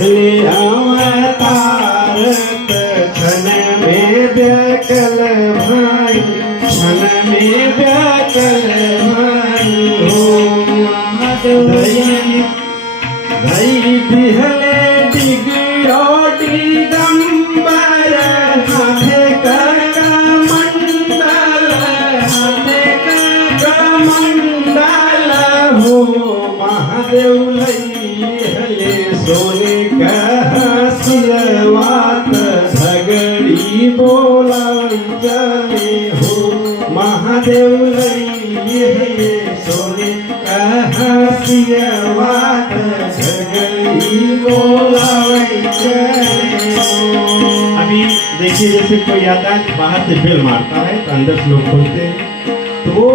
दिहले अवतारत क्षण में व्याकल भाई, क्षण में व्याकल भाई हो धई दिहले डिगो दिगंबर हाथे कर मंडल, हाथे कर मंडल हो महादेव लैहले सोने का सिलवात सगड़ी बोलावंजने हो महादेव लैहले सोने का सिलवात सगड़ी बोलावंजने हो। अभी देखिए जैसे कोई आता है बाहर से बेल मारता है तो अंदर से लोग बोलते हैं तो वो